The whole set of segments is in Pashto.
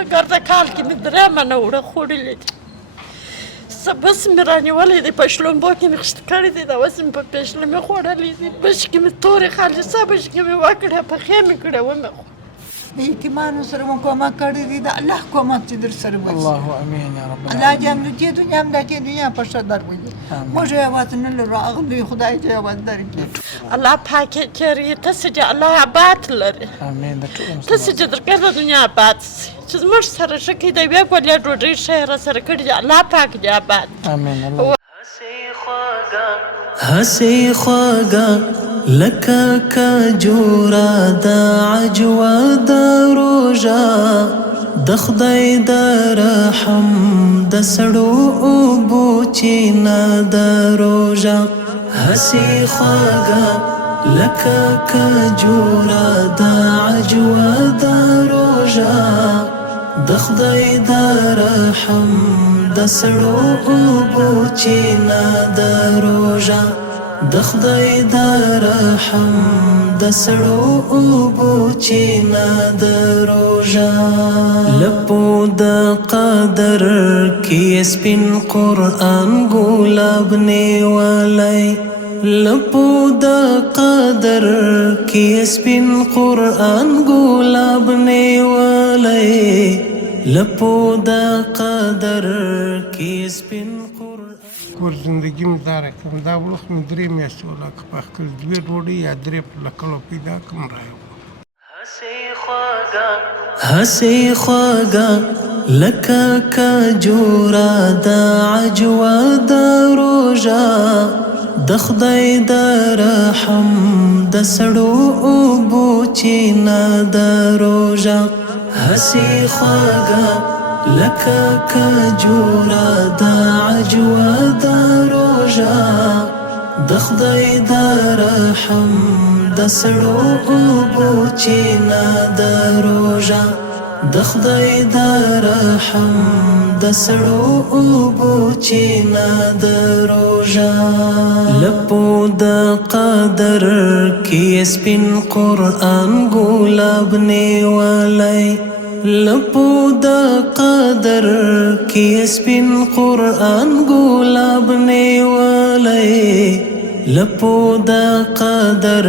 په ګرده کال کې مې درې منه اوړه خوړلي دي. څه بس مې رانیولی دی، په شلومبو کې مې خشت کړي دي، دا اوس مې په پیشله مې خوړلي دي، بشکې مې تورې خالصه بشکې مې وکړه، پخې مې کړه ومې خو د یتیمانو سره مو کومک کړی دی، د الله کومک چې در سره وشي. الله امین یا رب الله دې هم د دې دنیا هم د دې دنیا په ښه در ولي. موږ یوازې نه لرو، هغه لوی خدای دې یوازې درکړي. الله پاک یې چېرې ته څه چې الله آباد لري، امین د ټولو ته څه چې درکړې د دنیا آباد شي، چې زموږ سره ښه کړي، د یوې ګولې ډوډۍ ښه یې راسره کړي دي، الله پاک دې آباد. امین. الله هسې خواږه لکه کجوره د عجوه د روژه، د خدای د رحم د سړو اوبو چینه د روژه. هسې خواږه لکه کجوره د عجوه د روژه، د خدای د رحم د سړو اوبو چینه د روژه، د خدای د رحم د سړو اوبو چینه د روژه. لپو د قدر کې سپین قرآن ګلاب نیولی، لپو د قدر کې سپین قرآن ګلاب نیولی، لپو د قدر کې سپین قرآن. کور زندگی مې دا رقم دا وخت مې 3 میاشتې ولاکه پخکل 2 ډوډۍ یا 3 لکړو پیدا کم راو. هسې خواږه لکه کجوره د عجوه د روژه، د خدای د رحم د سړو اوبو چینه د روژه. هسې خواږه لکه کجوره د عجوه د روژه، د خدای د رحم د سړو اوبو چینه د روژه، د خدای د رحم د سړو اوبو چینه د روژه. لپو د قدر کې سپین قرآن ګلاب نیولی، لپو د قدر کې سپین قرآن ګلاب نیولی، لپو د قدر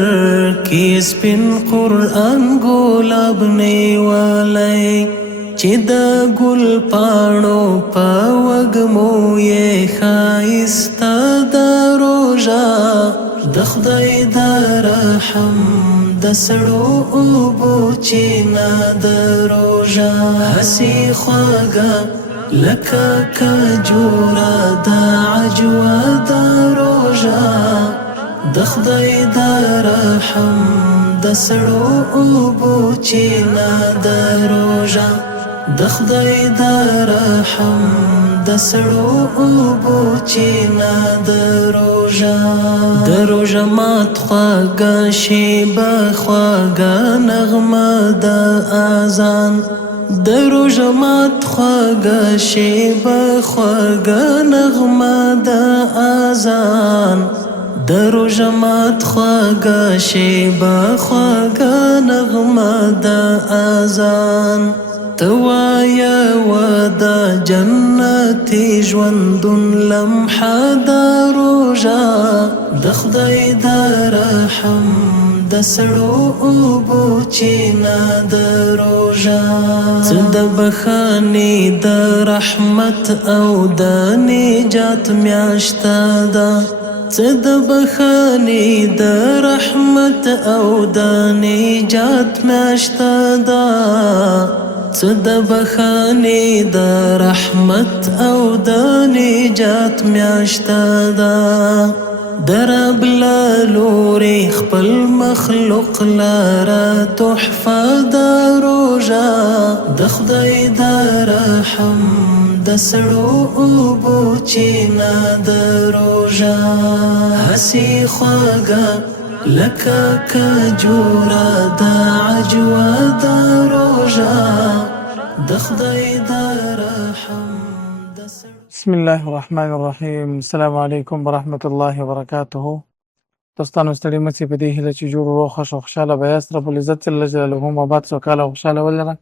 کې سپین قرآن ګلاب نیولی، چې د ګل پاڼو په وږمو یې ښایسته د روژه، د خدای د رحم د سړو اوبو چینه د روژه. هسې خواږه لکه کجوره د عجوه د روژه، د خدای د رحم د سړو اوبو چینه د روژه، د خدای د رحم د سړو اوبو چینه د روژه. د روژه مات خواږه شیبه خواږه نغمه د اذان، د روژه مات خواږه شیبه خواږه نغمه د اذان، د روژه مات خواږه شیبه خواږه نغمه د اذان. توایا و د جنتي ژوندون لمحه د روژه، د خدای د رحم د سړو اوبو چینه د روژه. څه د بخښنې د رحمت او د نجات میاشته ده، څه د بخښنې د رحمت او د نجات میاشته ده، څه د بخښنې د رحمت او د نجات میاشته ده. د رب له لورې خپل مخلوق لره تحفه د روژه، د خدای د رحم د سړو اوبو چینه د روژه. هسې خواږه لکه کجوره د عجوه د روژه، د خدای د رحم د سړو. بسم الله الرحمن الرحیم. السلام علیکم ورحمۃ الله وبرکاتہ. دوستانو ستړي مڅې په دې هیله چې جوړ روغ خوش او خوشحاله به یاست. رب العزت جل جلاله مو بعد سوکاله او خوشحاله ولره.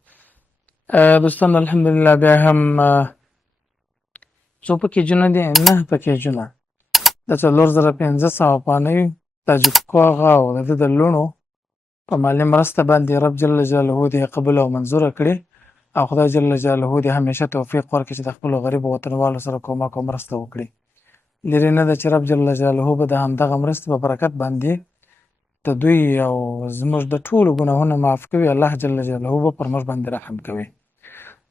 دوستان الحمدلله بیا هم څو پکیجونه دي 9 پکیجونه د 4500 افغانۍ تاجکو هغه او د ده د لوڼو په مالي مرسته باندې رب جل جلاله دې قبول او منظوره کړي او خدای جل جلاله دې همیشه توفیق ورکړي چې د خپلو غریبو وطنوالو سره کومک او مرسته وکړي. لرې نه ده چې رب جل جلاله به د همدغه مرستې په برکت باندې د دوی او زموږ د ټولو ګناهونه معاف کوي. الله جل جلاله به پر موږ باندې رحم کوي.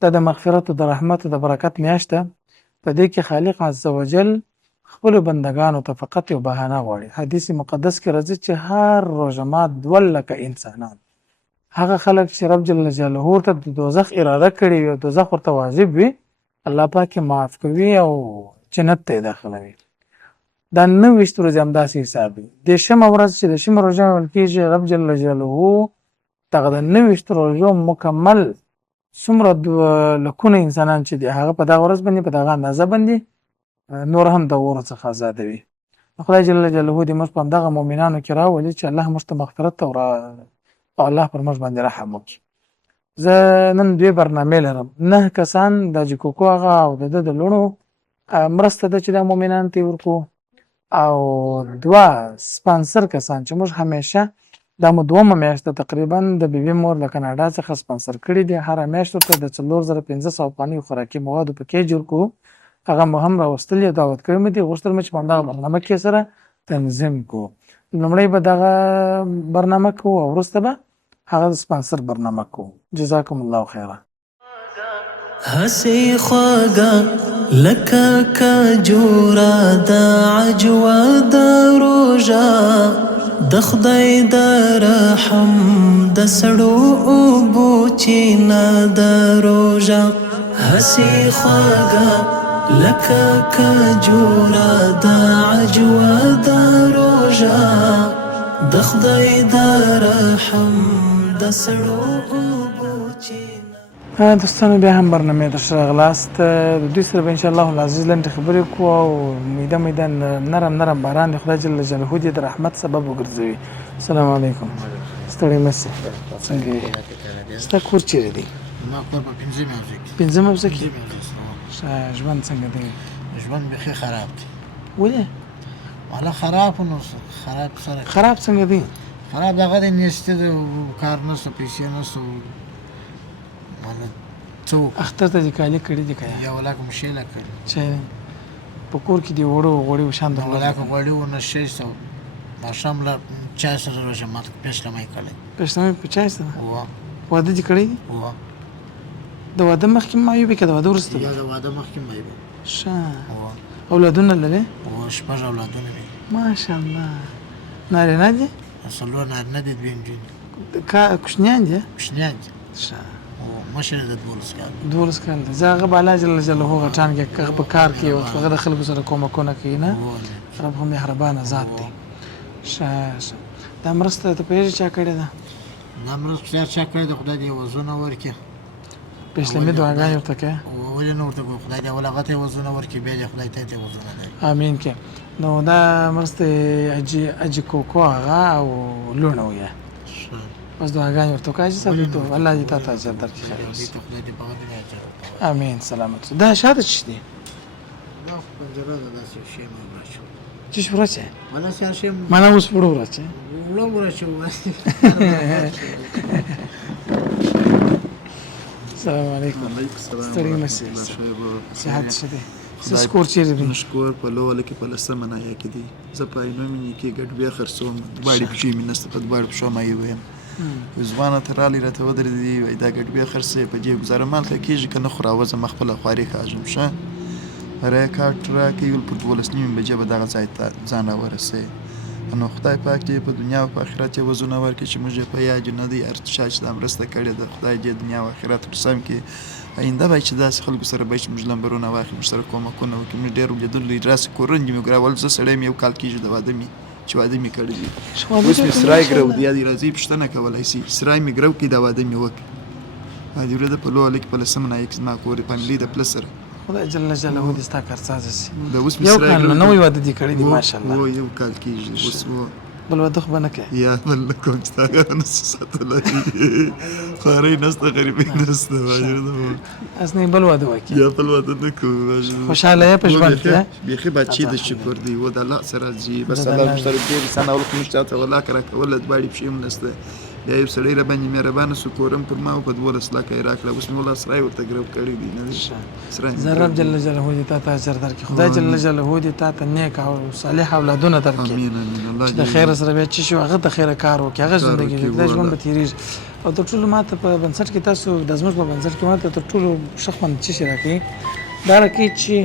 دا د مغفرت او د رحمت او د برکت میاشت ده. په دې کې خالق عز وجل خپلو بندګانو ته فقط یو بهانه غواړي. حدیث مقدس کې راځي چې هر روژه مات 2 لکه انسانان هغه خلک چې رب جل جلاله ته د دوزخ اراده کړې وي او دوزخ ورته واجب وي الله پاک یې معاف کوي او جنت ته یې داخلوي. دا 29 ورځې همداسې حساب وي. دېرشمه ورځ چې دېرشمه روژه ویل کېږي رب جل جلاله دغه د 29 روژو مکمل څومره لکونه انسانان چې دي هغه په دغه ورځ باندې په دغه اندازه باندې نور هم د اور څخه آزادوي. خدای جل جلاله دې موږ په همدغه مؤمنانو کې راولي چې الله موږ ته مغفرت او الله پر موږ باندې رحم وکړي. زه نن 2 برنامې لرم. 9 کسان د جکوکو هغه او د ده د لوڼو مرسته ده چې دا مؤمنان ته ورکو او 2 سپانسر کسان چې موږ همیشه دا مو 2مه میاشت ده تقریبا د بیبي مور له کاناډا څخه سپانسر کړي دي. هره میاشت ورته د 4500 افغانۍ خوراکي موادو پکیج ورکو. هغه مو هم راوستلي او دعوت کړي مې دي. غوښتل مې چې په همدغه برنامه کې سره تنظیم کړو. لومړی به دغه برنامه کوو او وروسته به هغه د سپانسر برنامه کوو. جزاکم الله خیره. هسې خواږه لکه کجوره د عجوه د روژه د خدای د رحم د سړو اوبو چینه د روژه هسې خواږه لکه کجوره د عجوه د روژه د خدای د رحم د سړو اوبو چینه. دوستانو بیا هم برنامه ته ښه راغلاست. د دوی سره به انشاءالله العزیز لنډې خبرې کوو او میده نرم باران د خدای جل جلاله دې د رحمت سبب وګرځوي. السلام علیکم. ستړی مه سې. څنګه یې؟ ستا کور چیرې دی؟ زما کور په 5 موضوع کې. 5 موضوع کې؟ ژوند څنګه دی؟ ژوند بیخي خراب دی. ولې؟ والا خراب نو خراب سره خراب څنګه دی؟ خراب دغه دی نیسته د کار نشته پیسې نشته والا څوک اختر ته دې کالي کړي دي که یا 1 لک مشیله کړي چې په کور کې دې وړو غوړي وشان 1 لک غوړي و نه 600 ماښام له چای سره روژه مات پېشلمۍ کړی. پېشلمۍ په چای سره؟ واده دې کړی دی؟ د واده مخکې معیوبې که د واده وروسته؟ یا د واده مخکې معیوبې. ښه. اولادونه لرې؟ 6 اولادونه مې. ماشاءالله. نارینه دي؟ 4 نارینه دي 2 نجونې. کوچنیان دي؟ کوچنیان دي. ښه. مشر د 12 کال. 12 کال دی. زه هغه به الله جل جلاله غټان کې هغه په کار کې او هغه د خلکو سره کومکونه کوي نه؟ رب هم مهربانه ذات دی. ښه. دا مرسته ته پوهېږې چا کړې ده؟ دا مرسته چا کړې ده خدای دې وزونه ورکړي. پېشلمي دعاګانې ورته کوې؟ ولې نه ورته کوو خدای دې اول هغه ته یې وزونه ورکړي بیا دې خدای ته یې وزونه دی. امین کې. نو دا مرسته اجي کوکو هغه او لوڼه ویه بس دعاګانې ورته وکړه چې صاحب الله دې تا ته اجر درکړي. امین. سلامت. دا شاته څه دی؟ دا پنجره ده داسې شی مې وراچوي. څه شی وراچوې؟ مانا سیار شی مانا اوس وړو وراچوې؟ وړو وراچوي. السلام علیکم. ستړي مه شئ. صحت ښه دی؟ ستاسو کور چیرې دی؟ زموږ کور په لوله کې په 10مه ناحیه کې دی. زه په عینومېنې کې ګډ بیا خرڅوم. دواړې پښې مې نسته په دواړو پښو مایې ویم. ځوانه ته رالی راته ودرېدې وایي دا ګډ بیا خرڅوې په دې ګزاره مال ته کېږي که نه خو راوځم خپله خوارې کاږم. ښه رایه کارت راکړئ ول په 12 بجې به دغه ځای ته ځان راورسوې. نو خدای پاک دې په دنیا او په آخرت یې وزونه ورکړي چې موږ یې په یاد نه دی هر چا چې دا مرسته کړې ده خدای دې دنیا او آخرت پر سم کړي. آینده به چې داسې خلکو سره به چې موږ لمبرونه واخلي موږ سره کومکونه وکړي. موږ ډېر لیدلي راسې کورنج مې ګراول زه سړی مې 1 کال کېږي د واده مې چې واده مې کړی دی. اوس مې سرای ګرو دی یادې راځي پوښتنه کولی شي سرای مې ګرو کې دا واده مې وکړي. د ورځې په لوله کې په 10مه ناحیه کې زما کور فاملي د پلس سره خدای جل جلاله دې ستا کارسازه شي. دا اوس مې یو سرای کال ګرو نوی واده دې کړی دی ماشاءالله. 1 کال کېږي اوس بل واده خو به نه کوې یا بل نه کوم چې تا هغه نسو ساتلی خوارۍ نسته غریبۍ نسته اصلي بل واده وکړې یا بل واده نه کوو خوشحاله یې په ژوند کې بیخي بچي د شکر دی و د الله سره ځي بس الله موږ سره ډېر انسان اول خو موږ چاته ولاکه راکوله دواړې پښې هم نسته بیا یو سړی راباندې مهربانه سو کورم پر ما په 12 لکه یې راکړه اوس مې والله سرای ورته ګرو کړی دی نه سرای زه رب جل جلاله دې تا ته اجر درکړي خدای جل جلاله دې تا ته نیک او صالح اولادونه درکړي امین امین الله چې د خیر سره بیا چې شو هغه د خیره کار وکړي هغه ژوندګي د ژوند به تیریږي او تر ټولو ماته په بنسټ کې تاسو د زموږ په بنسټ کې ماته تر ټولو شخص چې شي راکړي دا راکړي چې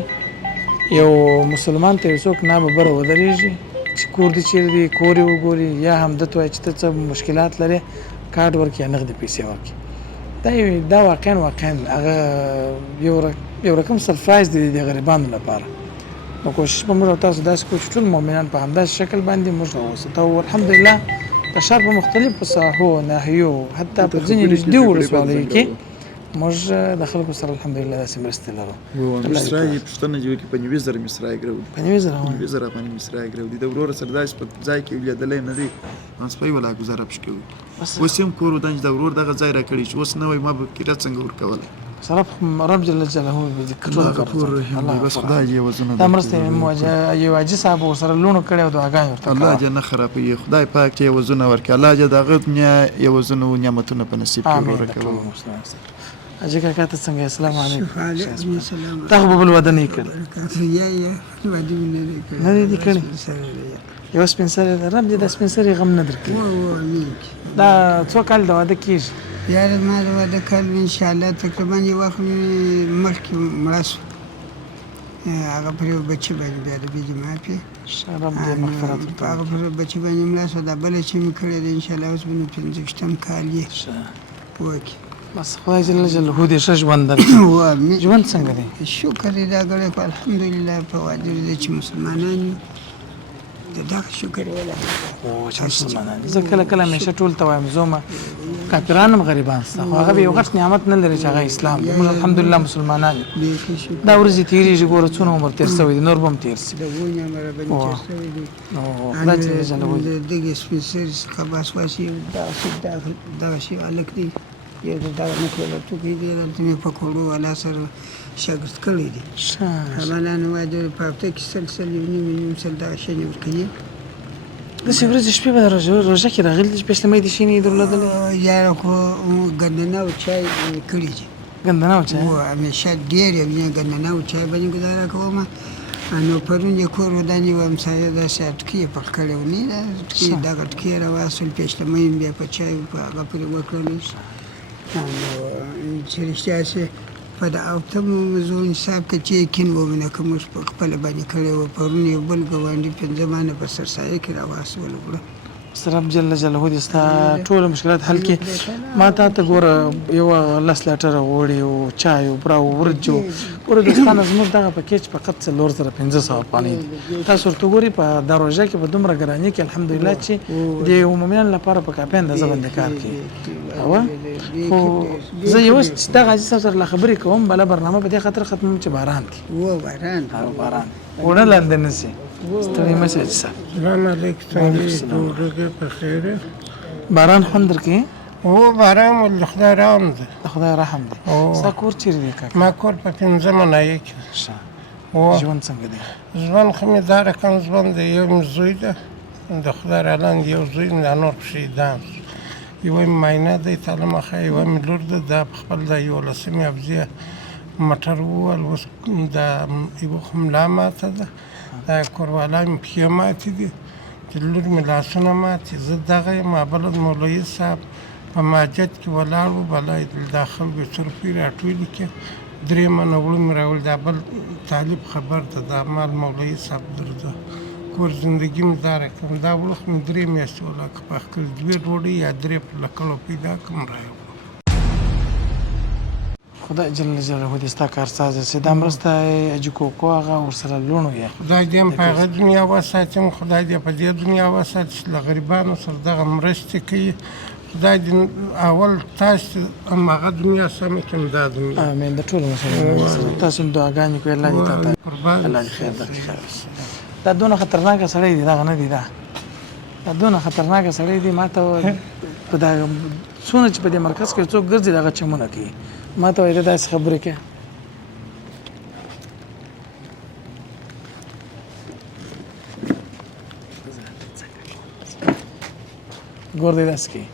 یو مسلمان ته څوک نه به بر ودرېږي چې کور دې چیرې دی کور یې وګوري یا هم دته وایي چې ته څه مشکلات لري کارت ورکړي یا نغدې پیسې ورکړي دا واقعا هغه یو رقم سرپرایز دی د غریبانو لپاره نو کوشش به موږ تاسو داسې کوو چې ټول مؤمنان په همداسې شکل باندې موږ راوسته او الحمدلله د ښار په مختلفو ساحو ناحیو حتی په ځینې نږدې ولسوالیو کې موږ د خلکو سره الحمدلله داسې مرستې لرو مصرای پښتنه جو کې په 90,000 مصرای ګرو په 90,000 باندې مصرای ګرو دي د ورور سره داسې په ځای کې لیدلې نه دي اوس په ولا گزاره پښ کوي اوس هم کور ودانج د ورور دغه ځای را کړی چې اوس نه وای ما به کړه څنګه ور کول صرف رب جل جلاله به ذکر غفور رحیم بس خدای یې وزنه دا مرسته موجه یو عاجز صاحب سره لونو کړي او دعاګانې ورته الله جل خرابي خدای پاک ته وزنه ورکړي الله جل دغه دنیا یو وزنه نعمتونه په نصیب کې ورکړي اجي کاکا ته څنګه السلام علیکم تاسو په بل ودان یې کړ نه دي کړی یو سپینسر رب دې د سپینسر غم نه درکړي دا څو کال دا واده کیږي یار ما دا واده کال ان شاء الله تقریبا یو وخت مخکې مړاسو هغه پر یو بچی باندې بیا د بي جماعت رب دې مغفرت وکړي هغه پر بچی باندې مړاسو دا بل چې مې کړی دی ان شاء الله اوس باندې 15 کال یې وکړي بس خدای جل جلاله دې ښه ژوند درکړي ژوند څنګه دی شکر دې دا ګړی په الحمدلله په واجب دې چې مسلمانان یو دا شکر ولا او چې مسلمانان زه کله کله همیشه ټول ته وایم زومه کافران هم غریبان سته خو هغه یو غټ نعمت نه لري چې هغه اسلام دی موږ الحمدلله مسلمانان یو دا ورځې تېرېږي ګوره څونه عمر تېر شوی دی نور به هم تېر شي خدای جل جلاله دغه سپین سرې څخه بس واسي دغه شي هلک دی یو دغه نکله توکي دی دلته مې په کورو والا سره شاګرد کړی دی همالانه واده په هفته کې سل یو نیم سل دغه شیانې ورکوي داسې ورځې شپې به روژه کې راغلي دي چې پېشلمۍ دې شینې یې درلودلې یاره خو ګندنه او چای کړي دي ګندنه او چای همیشه ډېر یم ګندنه او چای باندې ګزاره کوم نو پرون یې کور ودانې وم سره داسې اټکي یې پخ کړی و نه دغه اټکي یې راواستل پېشلمۍ یم بیا په چای په هغه پورې وکړلې چې رښتیا چې په د اوتم موضوع حساب کې چې یقین ومنه که موږ په خپله باندې کړی وو پرون یو بل ګاونډي پنځه مانه په سرسایه کې راواستول وکړه رب جل جلاله دې ستا ټول مشکلات حل کړي ما تا ته ګوره یو لس لیټره غوړي او چای او براو ورجو ګوره دوستانه زموږ دغه پکیج فقط 4500 افغانۍ دي تاسو ورته ګورئ په دا روژه کې په دومره ګرانۍ کې الحمدلله چې د عمومیانو لپاره په کافي اندازه باندې کار کوي خو زه یو چې دغه عزیز صاحب سره خبرې کوم بله برنامه په دې خاطر ختموم چې باران کې باران وړه لاندې نه شي ستړي مه شئ عزیز صاحب السلام علیکم ډوډۍ په خیر باران خوند درکوي هو باران ولې خدای رحم دی د خدای رحم دی ستا کور چیرې دی کاکا ما کور په 15 منایه کې ژوند څنګه دی ژوند خو مې دا رقم ژوند دی یو مې زوی ده د خدای رالاندې یو زوی مې دا نور شهیدان یوه مې معاینه دی تعلیم ښه یوه مې لور ده دا په خپل د 11مې افضیه موټر ووهل اوس دا یوه خو ملا ماته ده دا کوروالا مې پښې ماتې دي د لور مې لاسونه ماتې زه دغه یم بله مولوي صاحب په ماجد کې ولاړ و بله دا خلکو یې څو روپۍ راټولې کړې درې منه وړو مې راوړي دا بل طالب خبر ده دا مال مولوي صاحب درده کور زندگی مې دا رقم دا وړو خو مې 3 میاشتې ولاکه پخ کړي 2 ډوډۍ یا 3 په لکړو پیدا کړم راوړم خدای جل جلاله دې ستا کارساز شي دا مرسته اجي کوکو هغه ورسره لوڼو یې خدای دې په هغه دنیا وساتم خدای دې په دې دنیا وساتي چې له غریبانو سره دغه مرستې کوي خدای دې اول تاسو هغه دنیا سمه کړي دا دنیا امين د ټولو مسلمانانو سره تاسو دعاګانې کوئ الله دې تاسو الله دې خیر درکړي دا دونه خطرناک سړی دی دا نه دی دا دونه خطرناکه سړی دی ما ته په دا څونه چې په دې مرکز کې څوک ګرځي دغه چمونه کوي ما ته وایي داسې خبرې کوي ګور دی داسې کوي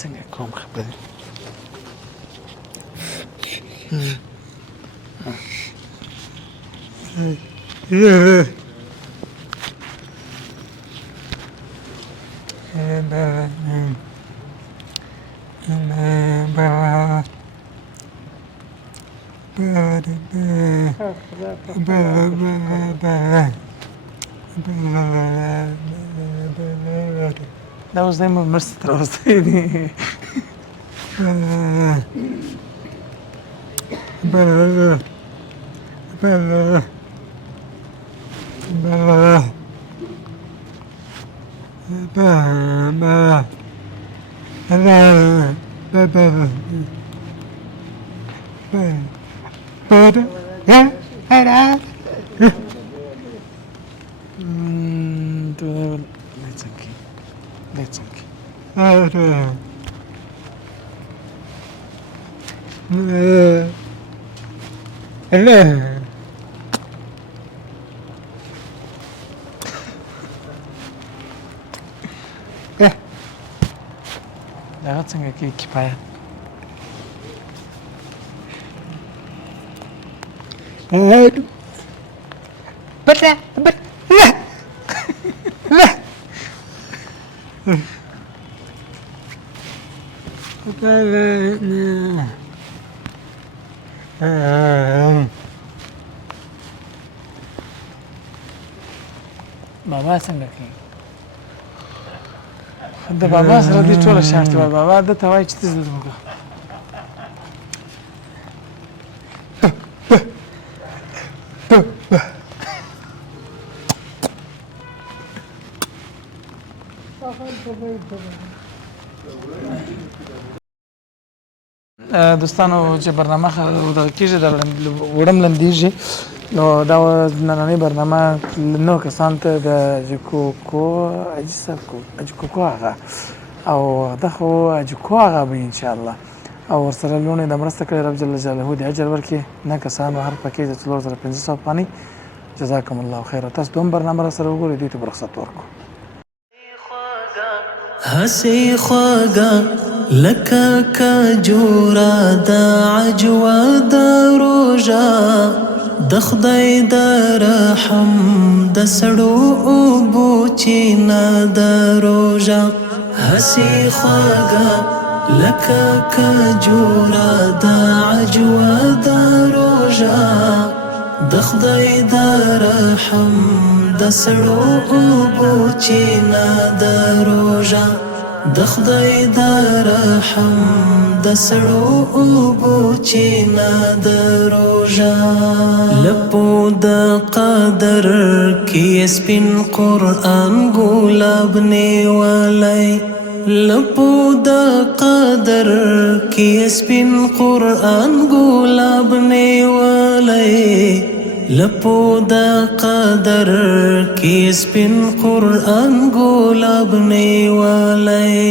څنګه کوم خبرې دا اوس دی مرسته تر اوسه دی That's okay. دغه څنګه کې کفایت بابا څنګه کوي د بابا سره دې ټوله شرط وای بابا د ته وایي چې ته زده وکړه دوستانو چې برنامه دغه کېږي د وړم لنډېږي نو دا نننۍ برنامه نو کسان ته د اجکوکو اجکوکو هغه او دا خو اجکو هغه به انشاءالله او ورسره لوڼې د مرسته کړې رب جل جلاله دې اجر ورکړي نه کسانو هر پکې د 4500 افغانۍ جزاکم الله خیر تاسو دوم برنامه را سره وګورئ دې ته رخصت ورکړو هسې خواږه لکه کجوره د عجوه د روژه د خدای د رحم د سړو اوبو چینه د روژه هسې خواږه لکه کجوره د عجوه د روژه د خدای د رحم د سړو اوبو چینه د روژه د خدای د رحم د سړو اوبو چینه د روژه لپو د قدر کې سپین قرآن ګلاب نیولی لپو د قدر کې سپین قرآن ګلاب نیولی لپو د قدر کې سپین قرآن ګلاب نیولی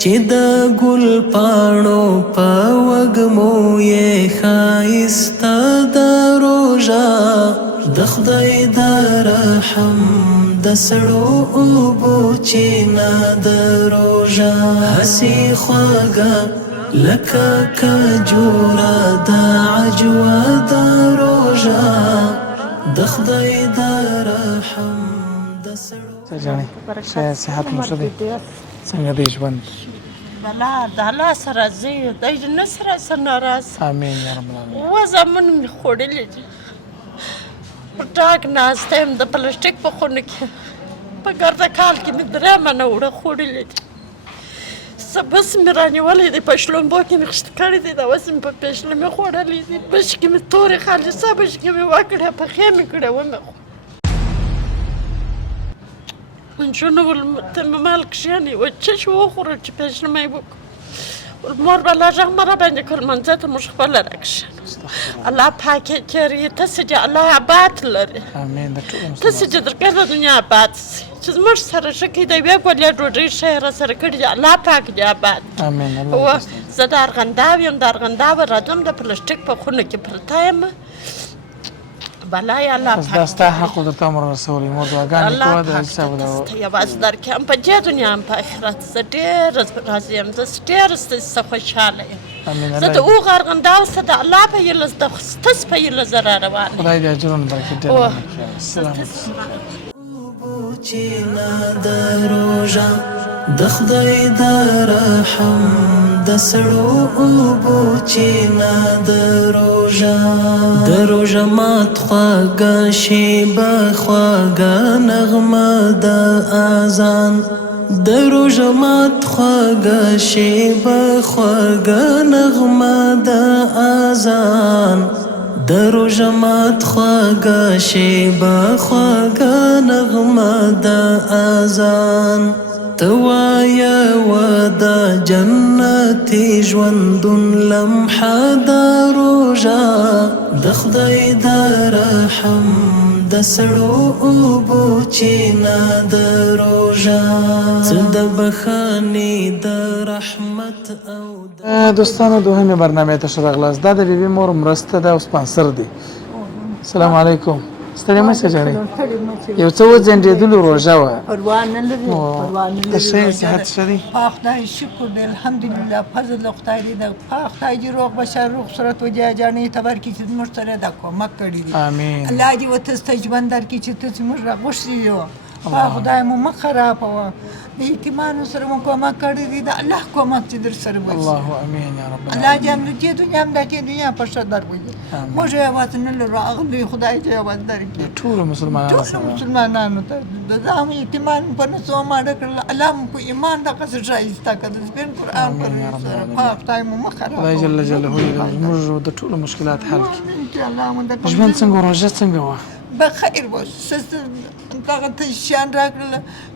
چې د ګل پاڼو په وږمو یې ښایسته د روژه د خدای د رحم د سړو اوبو چینه د روژه هسې خواږه لکه کجوره د عجوه د روژه د خدای د رحم د سړو څه جانې صحت مو ښه دی څنګه دی ژوند بلا د الله سره زه یو دی نه سره ناراض امین یا رب العالمین وزمون مې خوړلې دي په ټاک ناسته یم د پلاستیک په خونه کې په ګرده کال کې مې 3 منه اوړه خوړلې دي سبس مې رانیولې دي په شلومبو کې مې خشت کړي دي دا اوس مې په پیشله مې خوړلې دي بشکې مې تورې خالصه بشکې مې وکړه پخې مې کړه ومې نجونو ته مې مال کښېني و چش وخوره چې پیشله مې وکړو مور بلا غږ مه راباندې کړ منځه ته موږ خپله راکښېنو الله پاک یې تېروي ته چې دې الله آباد لري امين د ټولو ته چې دې درګه د دنیا آباد شي چې زموږ سره ښه کړي د یوې ګولې ډوډۍ ښه یې راسره کړي دي الله پاک دې آباد امين و الله زه د ارغنداو یم د ارغنداو راځم د پلاستیک په خونه کې پرته یم بلا یا الله بس دا ستا حق و درته امر رسولی مور دعاګانې الله کوه د پاک حساب د ته یوازې درکړم په دې دنیا هم په آخرت زه ډېره راضي یم زه ډېره څه خوشحاله یم امين زه د الله اوغ ارغنداو څه د الله په هیله د ستاسو په هیله زه را روانه یم خدای دې اجرونه درکړي ډېر اوه. السلام چینا د روژه د خدای د رحم د سړو اوبو چینا د روژه د روژه مات خواږه شیبه خواږه نغمه د اذان د روژه مات خواږه شیبه خواږه نغمه د اذان د روژه مات خواږه شیبه خواږه نغمه د اذان ته وایه و د جنتي ژوندون لمحه د روژه د خدای د رحم د سړو اوبو چینا د روژه څه د بخښنې د رحمت او دوستانو دوهمې برنامې ته ښه راغلاست دا د بیبي مور مرسته ده او سپانسر دی السلام علیکم ستړي مه شئ جانې یو څه وځنډېدلو روژه وه پروا نه لري پروا نه ته لري ښه یې صحت ښه دی په خدای شکر دی الحمدلله فضل د خدای دی د خدای دې روغ بشر روغ صورت وجه جانې تبر کې چې موږ سره د کومک کړی دی امين الله دې وته ستجبن در کې چې ته موږ راغوښتي یو په خدای مو مخ خراب و د یتیمانو سره مو کومک کړی دی د الله کومک چې در سره وشي الله امين يا رب الله دې هم دې دنیا هم د دنیا په شر در وي موږ یې واسه نه لرو اغلی خدای دې واسه در کې ټول مسلمانانو ټول سره مسلمانانو ته د ځام یتیمان په نسو ماړه کړل الله مو په ایمان د قصر شایسته کړ د سپین قرآن پر سره پاک خدای مو مخره خدای جل جلاله دې موږ د ټولو مشکلات حل کړي الله مو د ژوند څنګه روژه څنګه وه بخیر وس دغه ته شان راکړل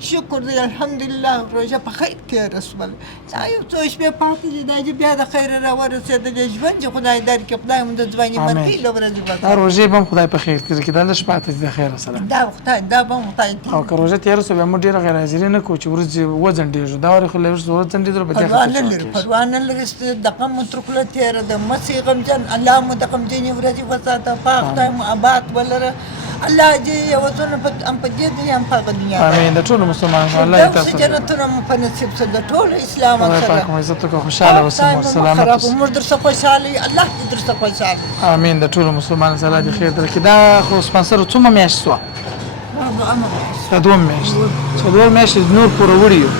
شکر دی الحمدلله روژه په خیر کې رسول دا یو څو شپې پاتې دي دا چې بیا د خیر را ورسېدلې ژوند چې خدای درکړي خدای مو د ځواني مرګي له ورځې دا بس روژې به هم خدای په خیر کړي کې دا لږ پاتې دي د خیر سره دا خدای دا به مو خدای او که روژه تېره شوه بیا موږ ډېره غیر حاضري نه کوو چې ورځې وځنډېږو دا وارې خو له وځنډېدلو په دې پروا خاطر نه لري پروا نه لري دغه مو تر خوله تېره ده مسې غمجن الله مو د غمجنې ورځې وساته پاک خدای مو آباد ولره الله دې یوازونه په دې دنیا هم په دنیا امين د ټولو مسلمانانو الله دا یې تاسو جنتونه مو په نصیب شه د ټول اسلام خدای سره پاک مو عزت وکړي خوشحاله اوسئ مو سلامت اوسئ موږ درڅخه خوشحاله یو، الله دې درڅخه خوشحاله امين د ټولو مسلمانانو سره دې خیر درکړي دا خو سپانسر څومره میاشت شوه دا دوه میاشتې چې دوه میاشتې نور پوره وړي یو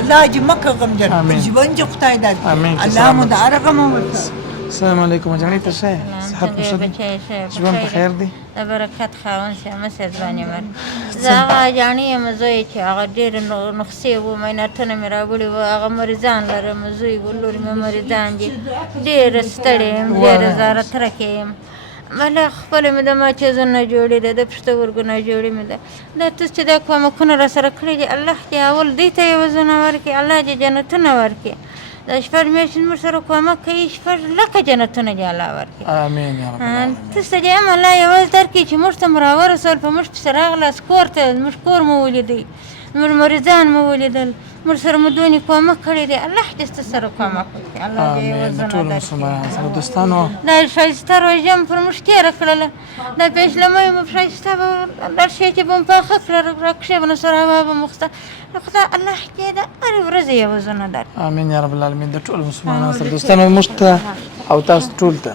الله دې مکه غمجن آمین. ژوند دې خدای درکړي آمین. الله مو د هر غم ورته السلام علیکم جانې ته ښه یې صحت مو ښه دی ژوند په خیر دی د برکت خاوند شه مسر ځواني مر زه هغه جانې یم زوی چې هغه ډېرې نسخې وو مینتونه مې راوړي وو هغه مریضان لرم زوی و لور مې مریضان دي ډېره ستړې یم ډېره زاره ترکې یم بله خپله مې د ماچیزو نه جوړې ده د پښتورګو نه جوړې مې ده دا تاسو چې دا کومکونه راسره کړي دي الله دې اول دوی ته یې وزونه ورکړي الله دې جنتونه ورکړي دا شپږ میاشتې موږ سره کومک کوي شپږ لکه جنتونه دې الله ورکړي امين يا رب العالمين تاسو دې هم الله یوازې درکړي چې موږ ته مو راورسول په موږ پسې راغلاست کور ته موږ کور مو ولیدی موږ مریضان مو ولیدل موږ سره مو دونې کومک کړی دی الله دې ستاسو سره کومک وکړي الله دې امين د وزونه ټولو درکړي مسلمانانو سره دوستانو دا ښایسته روژه مو پر موږ تېره کړله دا پېشلمۍ مو ښایسته به هر شی چې به مو پاخه کړه راکښېبنه سره هوا به مو خته خدای الله دې د هرې ورځې یې وزونه درکړي امين يا رب العالمین د ټولو مسلمانانو سره دوستانو موږ ته او تاسو ټول ته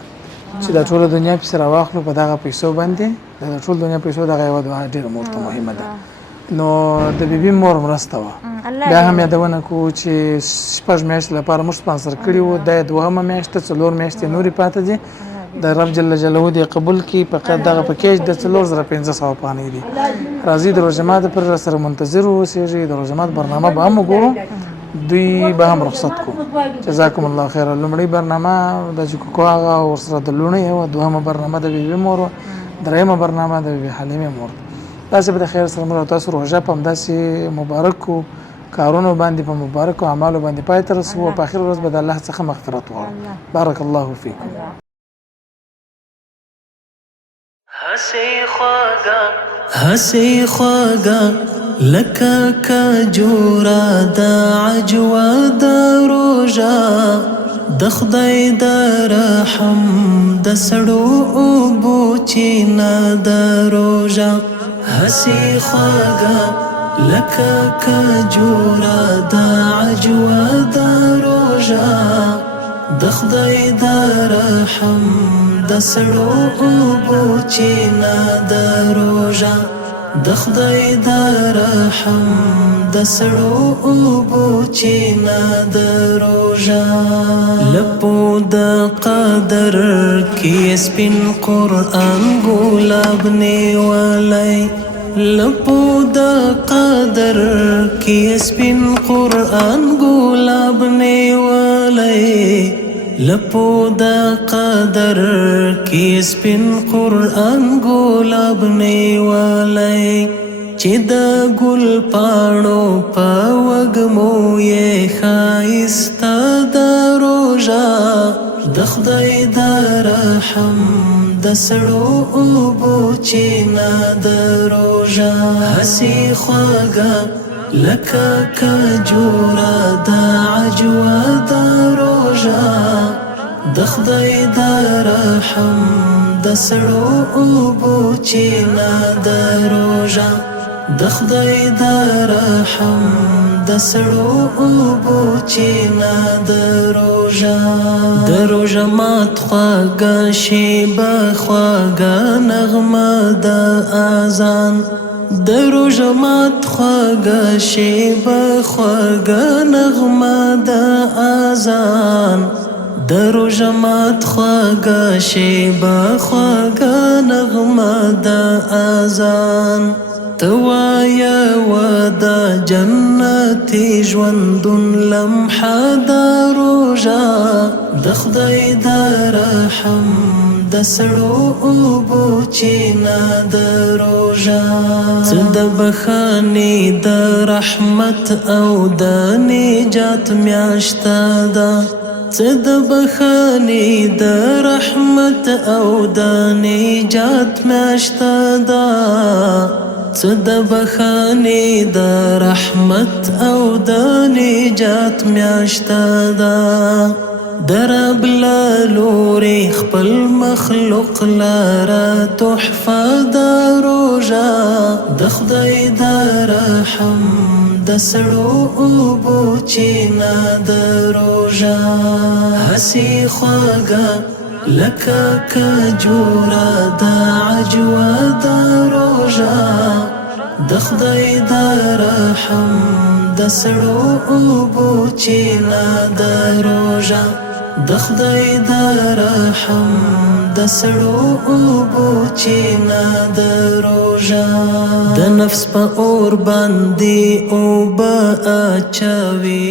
چې دا ټوله دنیا پسې راواخلو په دغه پیسو باندې د ټول دنیا پیسو دغه یوه دعا ډېره مور ته مهمه ده نو د بیبي مور مرسته وه بیا هم یادونه کوو چې شپږ میاشتې لپاره موږ سپانسر کړي وو دا یې دوهمه میاشت ده 4 میاشتې نورې پاتې دي د رب جل جلاله دې قبول کړي فقط دغه پکیج د 4500 افغانۍ دي راځي د روژه ماته پر سره منتظر اوسېږئ د روژه مات برنامه به هم وګورو دوی به هم رخصت کو جزاکم الله خیر لومړی برنامه د جکوکو هغه ورسره د لوڼې وه دوهمه برنامه د بیبي مور وه درېیمه برنامه د بیبي حلیمې مور داسې به د خیر سره موږ او تاسو روژه په همداسې مبارک کو کارونو باندې په مبارکو اعمالو باندې پای ته رسوو او په آخر ورځ به د الله څخه مغفرت وغواړو. بارک الله فیکم. هسې خواږه لکه کجوره د عجوه د روژه د خدای د رحم د سړو اوبو چینه د روژه هسې خواږه لکه کجوره د عجوه د روژه د خدای د رحم د سړو اوبو چینه د روژه د خدای د رحم د سړو اوبو چینه د روژه لپو د قدر کې سپین قرآن ګلاب نیولی لپو د قدر کې سپین قرآن ګلاب نیولی لپو د قدر کې سپین قرآن ګلاب نیولی چې د ګل پاڼو په وږمو یې ښایسته د روژه د خدای د رحم د سړو اوبو چینه د روژه هسې خواږه لکه کجوره د عجوه د روژه د خدای د رحم د سړو اوبو چینه د روژه د خدای د رحم د سړو اوبو چینه د روژه د روژه مات خواږه شیبه خواږه نغمه د اذان د روژه مات خواږه شیبه خواږه نغمه د اذان د روژه مات خواږه شیبه خواږه نغمه د اذان ته وایه و د جنتي ژوندون لمحه د روژه د خدای د رحم د سړو اوبو چینه د روژه څه د بښنې د رحمت او د نجات میاشته ده څه د بښنې د رحمت او د نجات میاشته ده څه د بښنې د رحمت او د نجات میاشته ده د رب له لورې خپل مخلوق لره تحفه د روژه د خدای د رحم د سړو اوبو چینه د روژه هسې خواږه لکه کجوره د عجوه د روژه د خدای د رحم د سړو اوبو چینه د روژه د خدای د رحم د سړو اوبو چینه د روژه د نفس په اور باندې اوبه اچوي